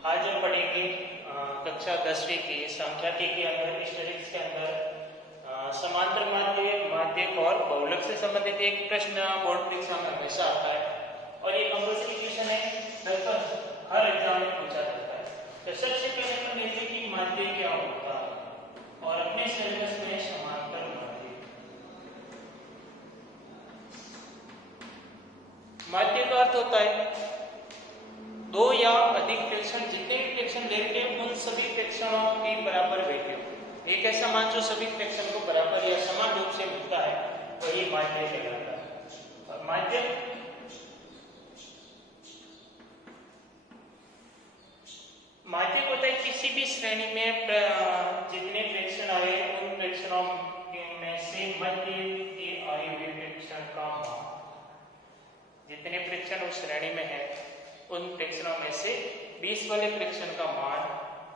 आज हम पढ़ेंगे कक्षा 10वीं की सांख्यिकी के अंदर स्टैटिस्टिक्स के अंदर समांतर माध्य, माध्यक और बहुलक से संबंधित एक प्रश्न बोर्ड परीक्षा में हमेशा आता है और ये कंपल्सरी क्वेश्चन है, लगभग हर एग्जाम में पूछा जाता है। तो सबसे पहले हम देखते हैं कि माध्य क्या होता है और अपने सिलेबस में समांतर माध्य का अर्थ होता है दो या अधिक फ्रैक्शन, जितने भी फ्रैक्शन लेते हैं उन सभी फ्रैक्शनों की बराबर वैल्यू, एक ऐसा मान जो सभी फ्रैक्शन को बराबर या समान रूप से मिलता है वही माध्य कहलाता है। और माध्य होता है किसी भी श्रेणी में जितने फ्रैक्शन आए उन फ्रैक्शनों में से मध्य के आए हुए फ्रैक्शन का मान, जितने फ्रैक्शन उस श्रेणी में है उन फ्रैक्शनों में से 20 वाले फ्रैक्शन का मान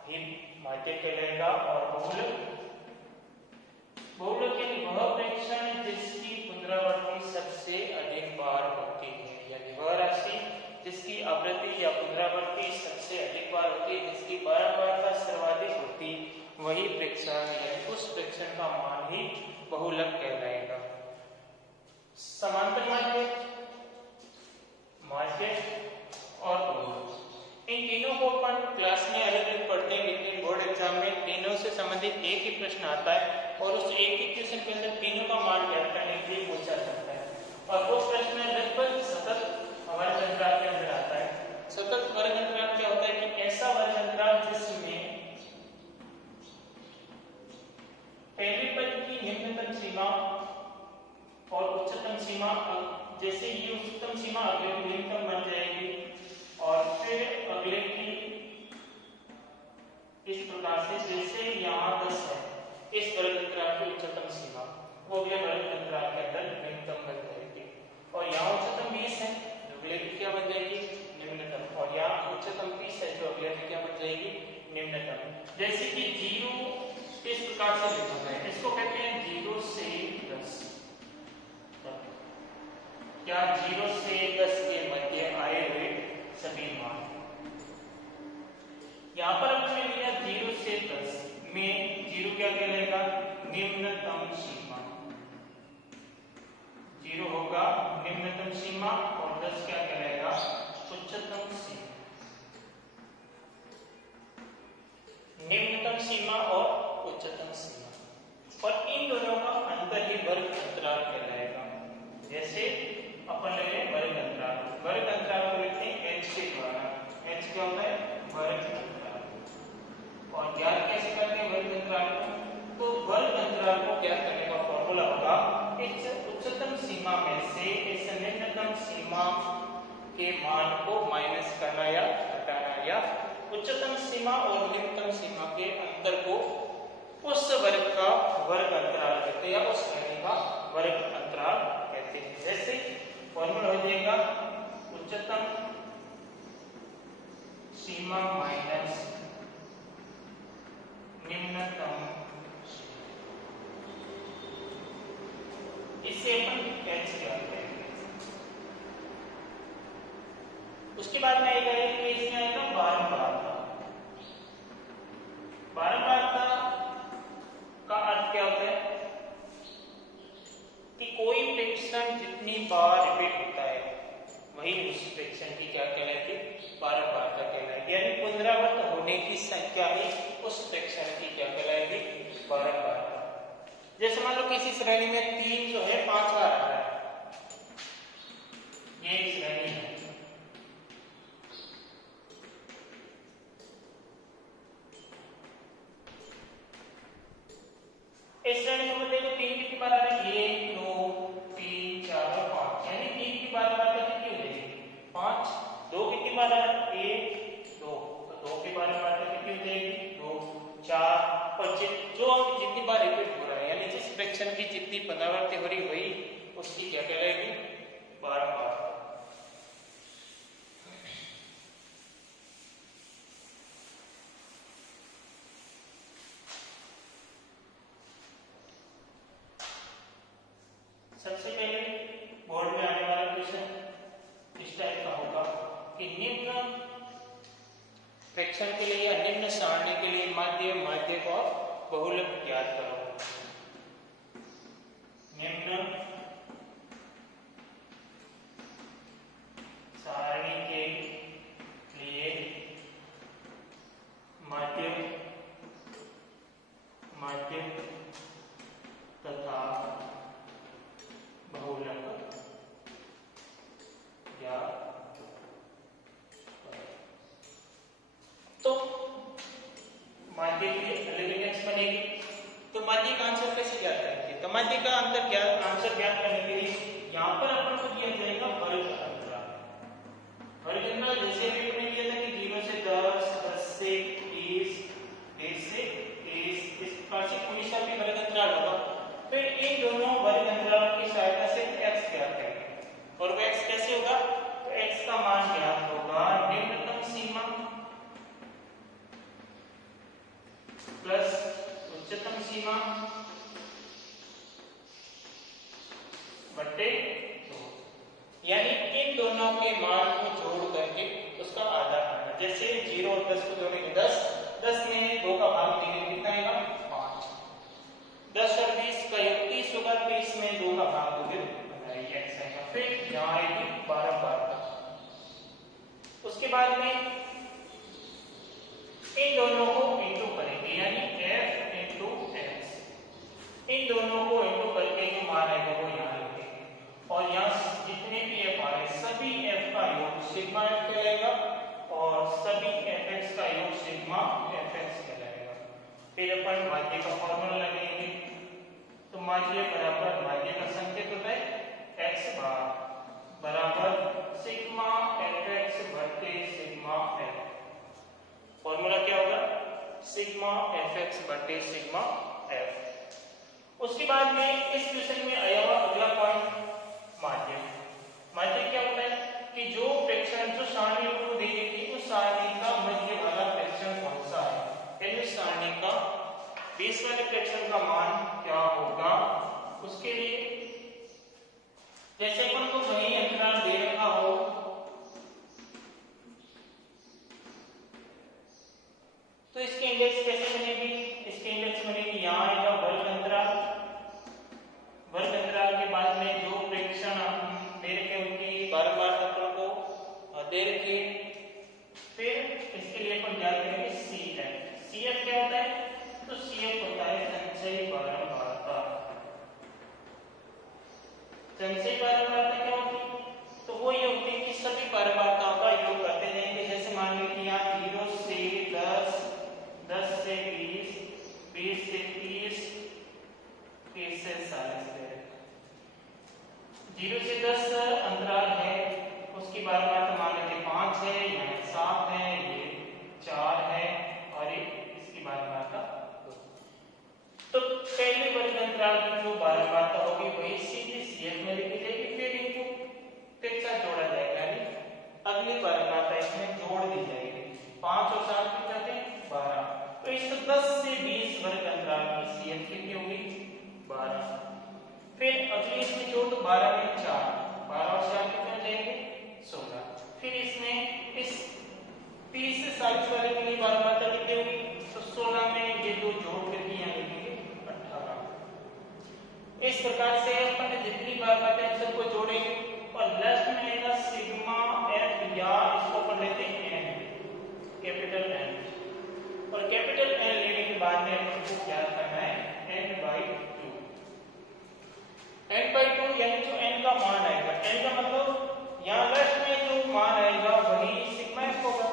भी माध्य कहलाएगा। और बहुलक यानी वह फ्रैक्शन जिसकी पुनरावृत्ति सबसे अधिक बार होती है, यानी वह राशि जिसकी आवृत्ति या पुनरावृत्ति सबसे अधिक बार होती है, जिसकी बारंबारता सर्वाधिक होती, वही फ्रैक्शन यानी उस फ्रैक्शन का मान ही बहुलक कहलाएगा। समांतर माध्य और बहुलक, इन तीनों को अपन क्लास में अलग अलग पढ़ते हैं, लेकिन बोर्ड एग्जाम में तीनों से संबंधित एक ही प्रश्न आता है और उस एक ही क्वेश्चन के अंदर तीनों का मान ज्ञात करने के लिए पूछा जाता है। और वो प्रश्न लगभग सतत वर्ग अंतराल के अंदर आता है। सतत वर्ग अंतराल क्या होता है कि ऐसा वर्ग अंतराल जिसमें पहले पद की निम्नतम सीमा और उच्चतम सीमा, जैसे ये उच्चतम सीमा अगले की निम्नतम बन जाएगी और फिर अगले की इस प्रकार से, जैसे यहाँ 10 है, इस वर्ग अंतराल की उच्चतम सीमा वो अगले वर्ग अंतराल के अंदर निम्नतम बन जाएगी। और यहाँ उच्चतम 20 है जो अगले की क्या बन जाएगी, निम्नतम। और यहाँ उच्चतम 30 है जो अगले की क्या बन जाएगी, निम्नतम। जैसे कि 0 इस प्रकार से लिखा है, इसको कहते हैं 0 से 10। क्या 0 से 10 के मध्य आए हुए सभी मान। यहां पर हमने लिया 0 से 10 में 0 क्या कहलाएगा, निम्नतम सीमा, 0 होगा निम्नतम सीमा और 10 क्या कहलाएगा, उच्चतम सीमा। निम्नतम सीमा और उच्चतम सीमा, और इन दोनों का अंतर ही वर्ग अंतराल कहलाएगा। जैसे अपन ले लें वर्ग अंतराल, वर्ग अंतराल को लिखते हैं h के द्वारा। h क्या होता है, वर्ग अंतराल। और ज्ञात कैसे करते हैं वर्ग अंतराल को, तो वर्ग अंतराल को ज्ञात करने का फॉर्मूला होगा इस उच्चतम सीमा में से इस निम्नतम सीमा के मान को माइनस करना या घटाना, या उच्चतम सीमा और निम्नतम सीमा के अंतर को उस वर्ग का वर्ग अंतराल कहते हैं या उस श्रेणी का वर्ग अंतराल कहते हैं। जैसे फॉर्मूला हो जाएगा उच्चतम सीमा माइनस निम्नतम, इससे अपन h कहते हैं। उसके बाद में आएगा कि इसमें आएगा बारंबारता। बारंबारता का अर्थ क्या होता है कि कोई फ्रैक्शन जितनी बार रिपीट होता है वही उस फ्रैक्शन की क्या कहलाती, बारंबारता कहलाएगी, यानी पुनरावृत्त होने की संख्या ही उस फ्रैक्शन की क्या कहलाएगी, बारंबारता। जैसे मान लो किसी श्रेणी में 3 जो है 5 बार आ रहा है, ये एक श्रेणी है, इस श्रेणी में देखो 3 कितनी बार आ रहा है, 1 2 3 4 और 5, यानी 3 की बारंबारता कितनी हो जाएगी, 5। 2 कितनी बार आ रहा है, 1 2, तो 2 की बारंबारता कितनी हो जाएगी, 2 4। और जो जितनी बार रिपीट हो रहा है, यानी जिस फ्रैक्शन की जितनी पुनरावृत्ति हो रही वही उसकी क्या कहलाएगी, बारंबारता। सबसे पहले बोर्ड में आने वाला क्वेश्चन इस टाइप का होगा कि निम्न फ्रैक्शन के लिए या निम्न सारणी के लिए माध्य को बहुलक ज्ञात करो। निम्न सारणी के लिए माध्य तथा बहुलक ज्ञात। तो माध्य के लिए अलग एक्स बनेगी। तो माध्य का आंसर कैसे ज्ञात करेंगे? तो माध्य का आंसर ज्ञात करने के लिए यहाँ पर अपन को दिया जाएगा वर्ग अंतराल। वर्ग अंतराल जैसे अभी हमने किया था कि 0 से 10, 10 से 20, 20 से 30, इस प्रकार से कोई सा भी वर्ग अंतराल होगा। फिर इन दोनों वर्ग अंतरालों की सहायता से x ज्ञात करेंगे। और वो x कैसे होगा? तो x का मान ज्ञात होगा निम्नतम सीमा प्लस उच्चतम सीमा बटे 2, यानी इन दोनों के मान को जोड़ करके उसका आधा करना। जैसे 0 और 10 को जोड़ेंगे 10, 10 में 2 का भाग देंगे कितना आएगा? 5। 10 और 20 का योग 30 होगा, 30 में 2 का भाग दोगे ये x आएगा। फिर यहाँ आएगी 12 तक। उसके बाद में इन दोनों को इंटू करेंगे, यानी f इंटू x। इन दोनों को इंटू करके जो मान आएगा वो यहाँ लिखेंगे। और यहाँ जितने भी f आ रहे सभी f का योग सिग्मा f कहलाएगा और सभी fx का योग सिग्मा fx कहलाएगा। फिर अपन माध्य का फॉर्मूला लगाएंगे। तो माध्य बराबर माध्य का संकेत होता है x बार बराबर सिग्मा fx बटे सिग्मा f। फॉर्मूला क्या होगा? सिग्मा fx बटे सिग्मा f। उसके बाद में इस क्वेश्चन में आया हुआ अगला पॉइंट माध्य। माध्य क्या होता है कि जो फ्रैक्शन जो सारणी को दी गई थी उस सारणी का मध्य वाला फ्रैक्शन कौन सा है, यानी सारणी का बीच वाले फ्रैक्शन का मान क्या होगा। उसके लिए जैसे अपन को वही अंतराल दे रखा हो तो इसके इंडेक्स कैसे बनेगी? इसके इंडेक्स बनेगी यहाँ आएगा वर्ग अंतराल। वर्ग अंतराल के बाद में जो फ्रैक्शन दे रखे उनकी बार-बार टुकड़ों को दे रखी। फिर इसके लिए अपन ज्ञात करेंगे CF। CF क्या होता है? तो CF होता है संचयी बारंबारता। संचयी बारंबारता क्या होती? तो वो ये होती है कि सभी बारंबारताओं का योग करते जाएंगे। जैसे मान लीजिए यहाँ 0 से 10, 10 से 20, 20 से 30, 30 से 40 है। 0 से 10 अंतराल है, उसकी बारंबारता मान लीजिए 5 है, यहाँ 7 है, ये 4 है और इसकी बारंबारता 2। तो पहले वर्ग अंतराल की जो बारंबारता होगी वही सीधे CF में लिखी जाएगी। फिर इनको एक साथ जोड़ा जाएगा, यानी अगली बारंबारता इसमें जोड़ दी जाएगी। 5 और 7 कितने जाते हैं? 12। तो इस 10 से 20 वर्ग अंतराल की CF कितनी होगी? 12। फिर अगली इसमें जोड़ तो 12 में 4, 12 और 4 कितने जाएंगे? 16। फिर इसमें इस 30 से 40 वाले के लिए बारंबारता कितनी होगी? तो 16 में ये दो जोड़ करके यहाँ लिखेंगे 18। इस प्रकार से अपन ने जितनी बारंबारता इन सबको जोड़ेंगे और लास्ट में आएगा सिग्मा f, या इसको अपन लेते हैं n, कैपिटल N। और कैपिटल N लेने के बाद में अपन को क्या करना है? n/2। n/2 यानी जो n का मान आएगा, n का मतलब यहाँ लास्ट में जो मान आएगा वही सिग्मा f होगा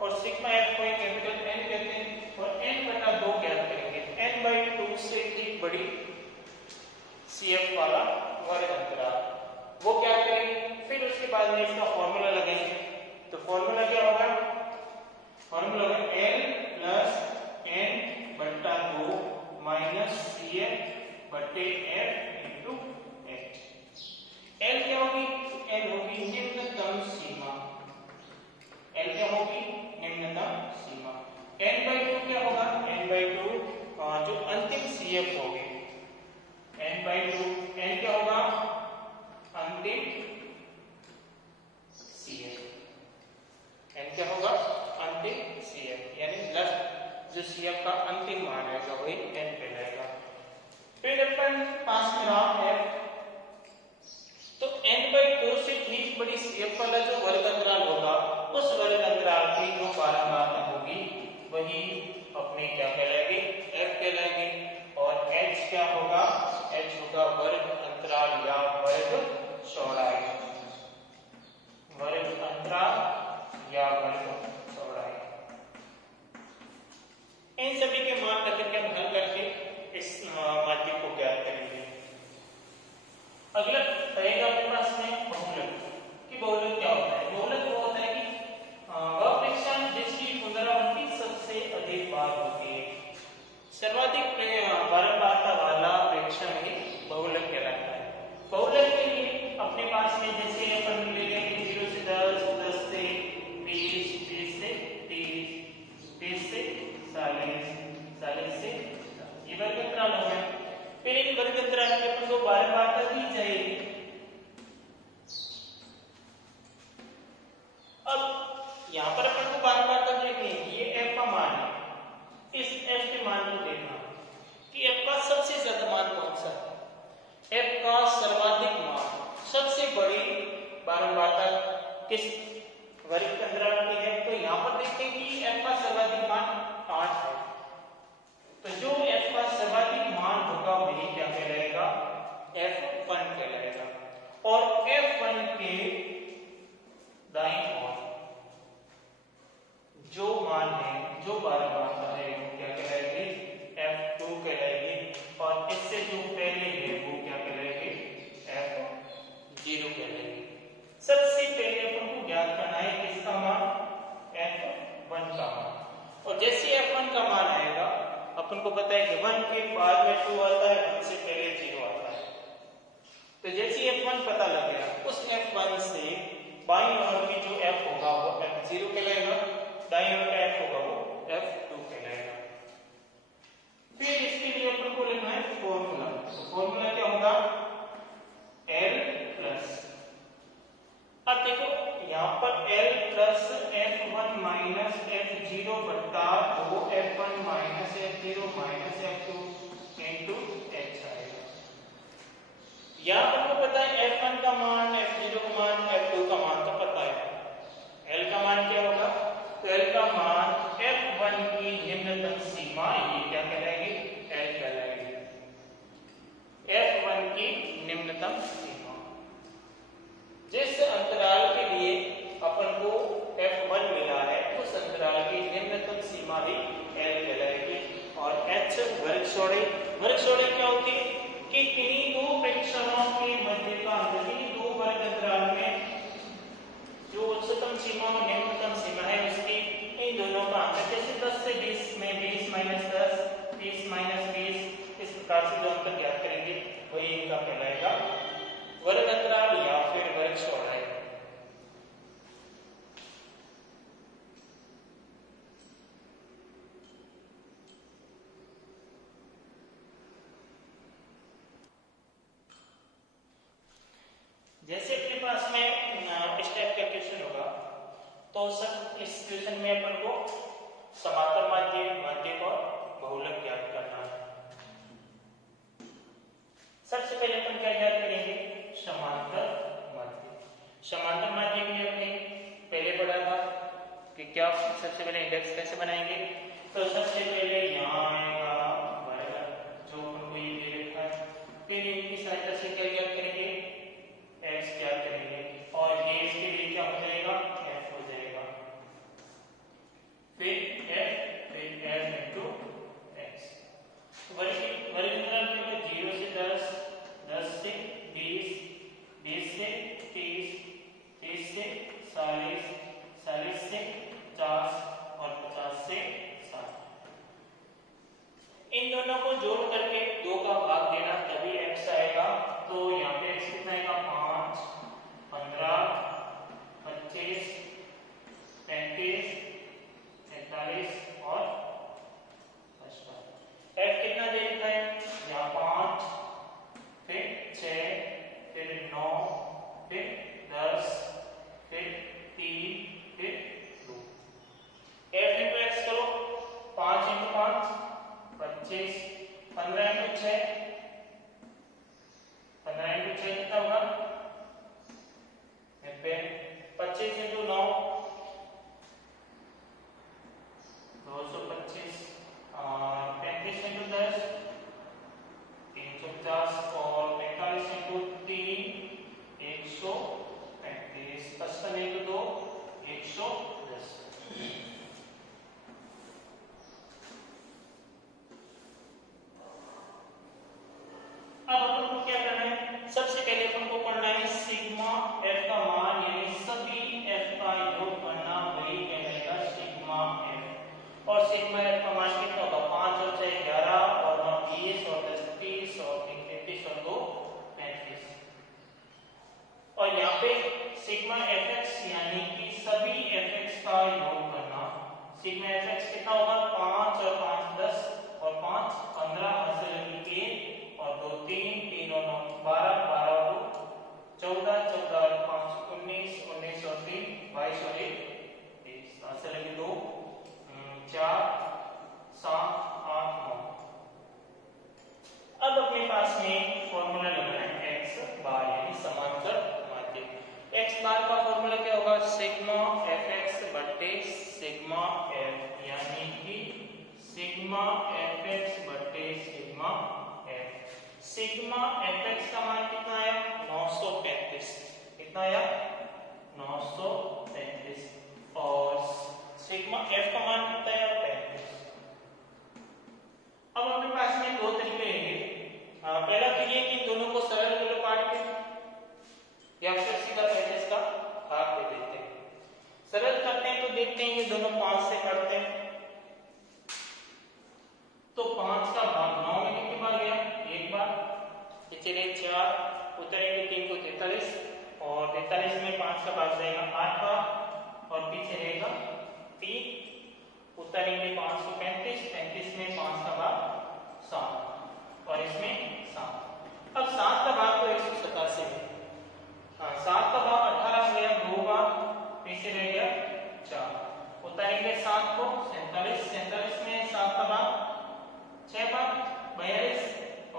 और सिग्मा f को कैपिटल N कहते हैं। और n/2 ज्ञात करेंगे। n/2 से भी बड़ी CF वाला वर्ग अंतराल वो क्या करेंगे। फिर उसके बाद में इसका फॉर्मूला लगाएंगे। तो फॉर्मूला क्या होगा? फॉर्मूला होगा L plus n/2 minus CF बटे F इंटू H। L क्या होगी? L होगी निम्नतम सीमा। L क्या होगी? निम्नतम सीमा। n/2 क्या होगा? n/2 जो अंतिम CF होगी। n/2 n क्या होगा? अंतिम CF। n क्या होगा? अंतिम CF। जो CF का अंतिम मान आएगा वही n कहलाएगा। फिर अपन पास में रहा है तो n/2 से ठीक बड़ी CF वाला जो वर्ग अंतराल होगा उस वर्ग अंतराल की जो बारंबारता होगी वही अपनी क्या कहलाएगी, f कहलाएगी। और h क्या होगा, h होगा वर्ग अंतराल या वर्ग चौड़ाई, वर्ग अंतराल या वर्ग चौड़ाई। इन सभी के मान रख के हम हल करके इस माध्य को ज्ञात करेंगे। अगला रहेगा अपने पास में बहुलक कि बहुलक क्या होता है। बहुलक वो होता है कि वह प्रेक्षण जिसकी पुनरावृत्ति सबसे अधिक बार होती है, सर्वाधिक बारंबारता वाला प्रेक्षण ही बहुलक कहलाता है। बहुलक के लिए अपने पास में जैसे अपन ले लेंगे 0 से 10, 10 से 20, 20 से 30, 30 से 40, 40 से ये वर्ग अंतराल हो गए। फिर इन वर्ग अंतराल में अपन को बारंबारता दी जाएगी। अब यहाँ पर अपन को बारंबारता देखेंगे, ये f का मान है, इस f के मान को देखना कि f का सबसे ज्यादा मान कौन सा है, f का सर्वाधिक मान, सबसे बड़ी बारंबारता किस वर्ग अंतराल की है। तो यहाँ पर देखते हैं कि f का सर्वाधिक मान 8 है, तो जो f का सर्वाधिक मान होगा वही क्या कहलाएगा, f1 कहलाएगा। और f1 के दाईं ओर जो मान है, जो बारंबारता है वो क्या कहलाएगी, f2 कहलाएगी। और इससे जो पहले है वो क्या कहलाएगी, f0 कहलाएगी। सबसे पहले अपन को ज्ञात करना है किसका मान, f1 का मान। और जैसे f1 का मान आएगा अपन को पता है कि 1 के बाद में 2 आता है, 1 से पहले 0 आता है। तो जैसे f1 पता लग गया, उस f1 से बाईं ओर की जो f होगा वो f0 कहलाएगा, दाईं ओर का f होगा वो f2 कहलाएगा। फिर इसके लिए अपन को लिखना है फॉर्मूला। तो फॉर्मूला क्या होगा, L प्लस, अब देखो यहाँ पर L plus f1 minus f0 बटा 2f1 minus f0 minus f2 into h आएगा। यहाँ पर को पता है f1 का मान, f0 का मान, f2 का मान तो पता है। L का मान क्या होगा, तो L का मान f1 की निम्नतम सीमा, ये क्या कहलाएगी, L कहलाएगी, f1 की निम्नतम सीमा। जिस अंतराल के लिए अपन को f1 मिला है उस अंतराल की निम्नतम सीमा भी L कहलाएगी। और h वर्ग चौड़ाई, वर्ग चौड़ाई क्या होती है कि किन्हीं दो प्रेक्षणों के मध्य का अंतर, किन्हीं दो वर्ग अंतराल में जो उच्चतम सीमा और निम्नतम सीमा है उसकी इन दोनों का अंतर, जैसे 10 से 20 में 20 माइनस 10, 30 माइनस 20, इस प्रकार से जो अंतर ज्ञात करेंगे वही इनका कहलाएगा वर्ग अंतराल या फिर वर्ग चौड़ाई। जैसे अपने पास में इस टाइप का क्वेश्चन होगा तो सब इस क्वेश्चन में अपन को समांतर माध्य, माध्यक और बहुलक ज्ञात करना है। सबसे पहले अपन क्या ज्ञात करेंगे, समांतर माध्य। समांतर माध्य के लिए हमने पहले पढ़ा था कि क्या, सबसे पहले इंडेक्स कैसे बनाएंगे, तो सबसे पहले यहाँ आएगा वर्ग, जो अपन को ये दे रखा है। फिर इनकी सहायता से क्या ज्ञात करेंगे, x ज्ञात करेंगे, और ये इसके लिए क्या हो जाएगा, f हो जाएगा। फिर f इंटू x। वर्ग अंतराल क्या होगा, 0 से 10, 10 से 20, 20 से 30, 30 से 40, 40 से 50 और 50 से 60। इन दोनों को जोड़ करके 2 का भाग देना तभी x आएगा। तो यहाँ पे x कितना आएगा, 5, 15, 25, 35, 45 और 55। f कितना दे रखा है, यहाँ 5, फिर 6, फिर 9, फिर 10, फिर 3, फिर 2। एफ, यानी कि सिग्मा एफ एक्स बटे sigma F. Sigma F x का मान कितना आया? 935। कितना आया? 935। और सिग्मा एफ का मान कितना आया? 35। अब अपने पास में दो तरीके हैं। पहला तो ये कि दोनों को सरल कर लो काट के, या फिर सीधा पहले इसका भाग दे देते हैं। सरल करते हैं तो देखते हैं ये दोनों 5 से कटते हैं, तो 5 का भाग 9 में कितनी बार गया? एक बार। चलिए 4 उतरेंगे 3 को 43, और 43 में 5 का भाग जाएगा 8 बार, और पीछे रहेगा 3 उतरेंगे 5 को 35, 35 में 5 का भाग 7, और इसमें 7। अब 7 का भाग तो 187 है। 7 का भाग 18 हो गया 2 बार, पीछे रह गया 4, उतारेंगे 7 को 47, 47 में 7 का भाग 6 बार 42,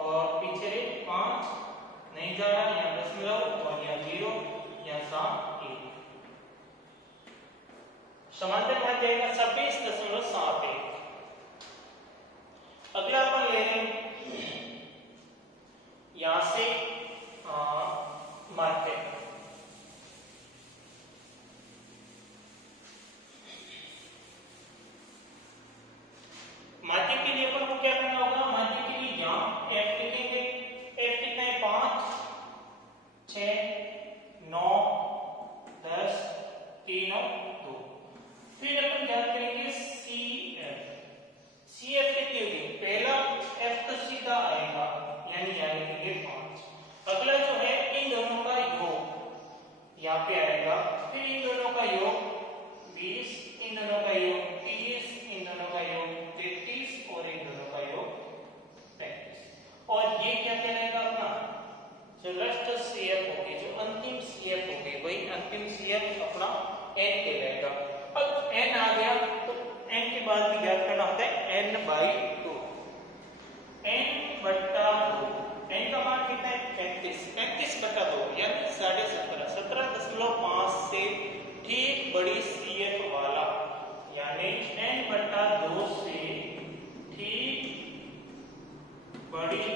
और पीछे रहे 5 नहीं जा रहा, यहाँ दशमलव और यहाँ 0, यहाँ 7 1, समांतर भाग जाएगा 26.71। अगला अपन ले रहे हैं यहां से माध्य। माध्य के लिए अपन को क्या करना होगा? माध्य के लिए यहाँ एफ लिखेंगे। एफ कितना है? 5 6 9 10 3 और 2। फिर अपन क्या करेंगे? C F. सी एफ कितनी होगी? पहला एफ तो सीधा आएगा, यानी आएगा ये 5। अगला जो है इन दोनों का योग यहाँ पे आएगा, फिर इन दोनों का योग 20, इन दोनों का योग 30, इन दोनों का योग 33, और इन दोनों का योग 35। और ये क्या कहलाएगा? अपना जो लास्ट सीएफ होगी, जो अंतिम सीएफ होगी, वही अंतिम सीएफ अपना एन कहलाएगा। अब एन आ गया तो एन के बाद भी ज्ञात करना होता है n/2, n बट्टा 2। एन का मान कितना है? 35। 35/2 यानी 17.5, 17.5 से ठीक बड़ी सीएफ वाला, यानी n/2 से ठीक बड़ी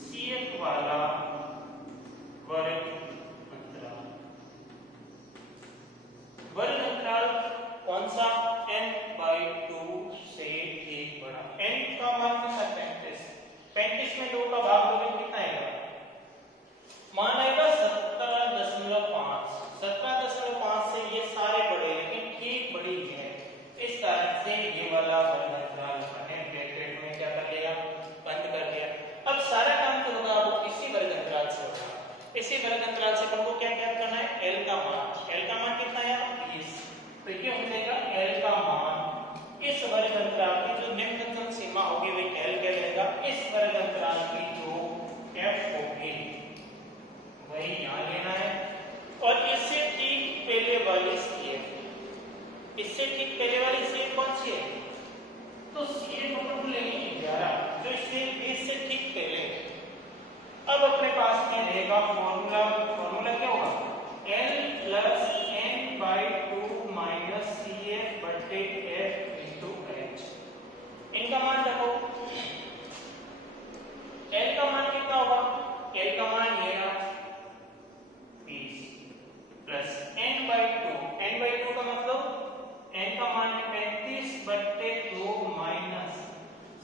सीएफ वाला वर्ग अंतराल। वर्ग अंतराल कौन सा? n/2 से एक बड़ा। n का मान कितना? 35। 35 में 2 का भाग दोगे कितना आएगा? मान आएगा 17.5। 17.5 से ये सारे बड़े, लेकिन ठीक बड़ी है, इस कारण से ये वाला वर्ग अंतराल बने। ब्रैकेट में क्या कर लिया? बंद कर दिया। अब सारा काम जो होगा वो इसी वर्ग अंतराल से होगा। इसी वर्ग अंतराल से अपन को क्या क्या करना है? l का मान। l का मान कितना है? 20। तो ये हो जाएगा l का मान इस वर्ग अंतराल की जो निम्नतम सीमा होगी वही l कहलाएगा। इस वर्ग अंतराल की जो f होगी वही यहाँ लेना है, और इससे ठीक पहले वाली सीएफ, इससे ठीक पहले वाली सीएफ कौन सी है? तो सीएफ अपन को लेनी 11, जो इससे 20 से ठीक पहले। अब अपने पास में रहेगा फॉर्मूला। फॉर्मूला क्या होगा? l plus n/2 minus CF बटे F इंटू H। इनका मान रखो। l का मान कितना होगा? l का मान ये रहा 20 प्लस n/2। n/2 का मतलब n का मान है 35/2 माइनस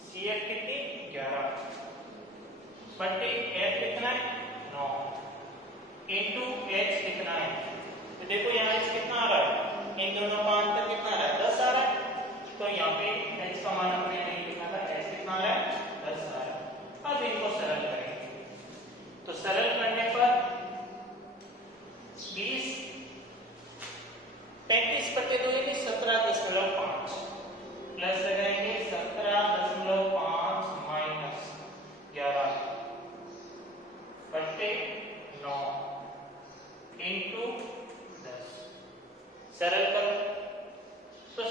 CF कितनी? 11 बटे F कितना है? 9 इंटू H कितना है? तो देखो यहाँ H कितना आ रहा है? इन दोनों का अंतर कितना आ रहा है? 10 आ रहा है। तो यहाँ पे H का मान हमने नहीं लिखा था, H कितना आ रहा है? 10 आ रहा है। अब इनको सरल करेंगे, तो सरल करने पर 20 35/2 यानी 17.5 प्लस लगाएंगे 17.5 माइनस 11 बटे 9 इंटू 10। सरल कर तो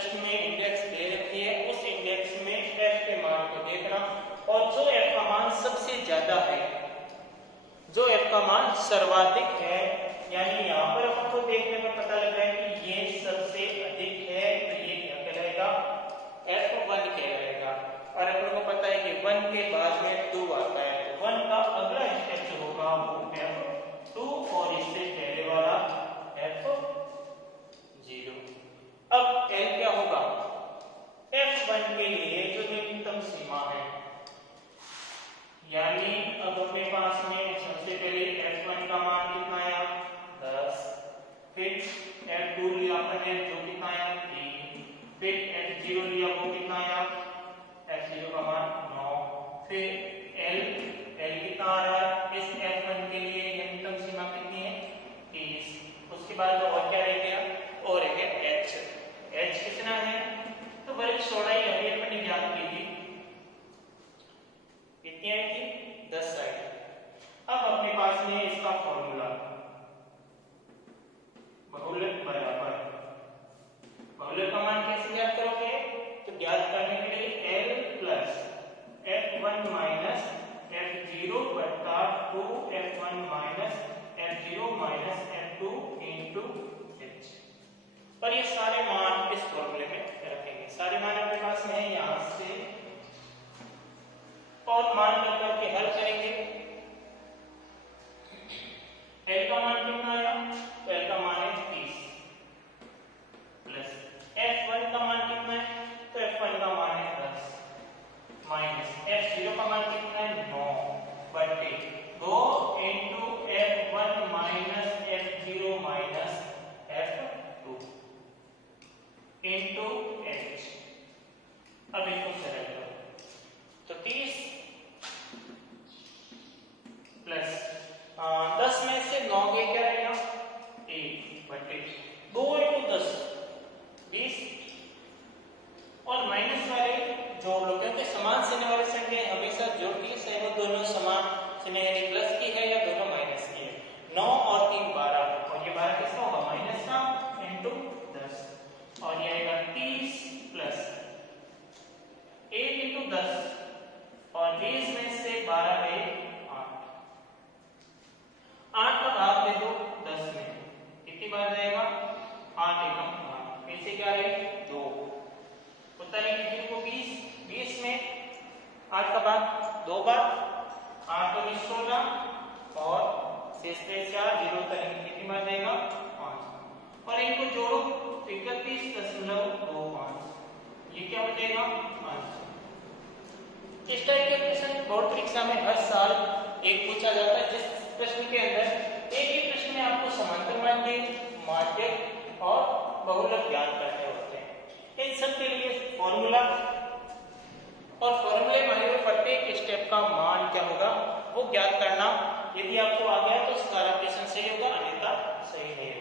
प्रश्न में इंडेक्स दे रखी है, उस इंडेक्स में f के मान को देखना और जो f का मान सबसे ज्यादा है, जो f का मान सर्वाधिक है, यानी यहाँ पर अपन को देखने पर पता लग रहा है कि ये सबसे अधिक है, तो ये क्या कहलाएगा, f1 कहलाएगा। और अपन को पता है कि 1 के बाद में 2 आता है, तो 1 का अगला स्टेप जो होगा वो f2 और इससे पहले वाला f0। अब l क्या होगा, f1 के लिए जो न्यूनतम सीमा है, यानी अब अपने पास में सबसे पहले f1 का मान कितना आया 10, फिर f2 लिया अपने जो कितना आया 3, फिर f0 लिया वो कितना आया, f0 का मान 9, फिर l कितना आ रहा है इस f1 के लिए न्यूनतम सीमा कितनी है 30, उसके बाद और क्या रह गया, और रह गया h कितना है, तो वर्ग चौड़ाई अभी अपनी ज्ञात की थी कितनी आई थी 10 आई। अब अपने पास में इसका फॉर्मूला बहुलक बराबर, बहुलक का मान कैसे ज्ञात करोगे, तो ज्ञात करने के लिए l plus f1 minus f0 बटा 2f1 minus f0 minus f2 into h, और ये सारे मान इस फॉर्मूले में रखेंगे। सारे मान अपने पास में है यहां से, और मान लेकर के हल करेंगे। l का मान कितना आया, तो l का मान है 30 प्लस f1 का मान कितना है, तो f1 का मान है 10 माइनस f0 का मान कितना है 9 बटे 2 into f1 minus f0 minus f2 into h। अब इसको सरल करो तो 30 प्लस 10 में से 9 के क्या रहेगा 1 बटे 2 इंटू 10 20, और माइनस वाले जोड़ लो, क्योंकि समान सीने वाले संख्या हमेशा जोड़ के लिए सही हो, दोनों समान सीने यानी प्लस की है या दोनों माइनस की है। 9 और 3 12, और ये 12 किसका होगा माइनस का इंटू 10, और ये आएगा 30 प्लस 1 इंटू 10, और 20 में से 12 है 8 का भाग दे दो 10 में, कितनी बार जाएगा 8 एकम 8, इससे क्या रहे 2, उत्तर है कितने को 20 में 8 का भाग 2 बार, 8 तो 16 और शेष 4 0 करेंगे, कितनी बार जाएगा 5, और इनको जोड़ो 31.25, ये क्या बचेगा 5। इस टाइप के क्वेश्चन बोर्ड परीक्षा में हर साल एक पूछा जाता है, जिस प्रश्न के अंदर एक ही प्रश्न में आपको समांतर माध्य, माध्यक और बहुलक ज्ञात करने होते हैं। इन सब के लिए फॉर्मूला और फॉर्मूले में प्रत्येक स्टेप का मान क्या होगा वो ज्ञात करना, यदि आपको आ गया तो सारा प्रश्न सही होगा, अन्यथा सही नहीं होगा।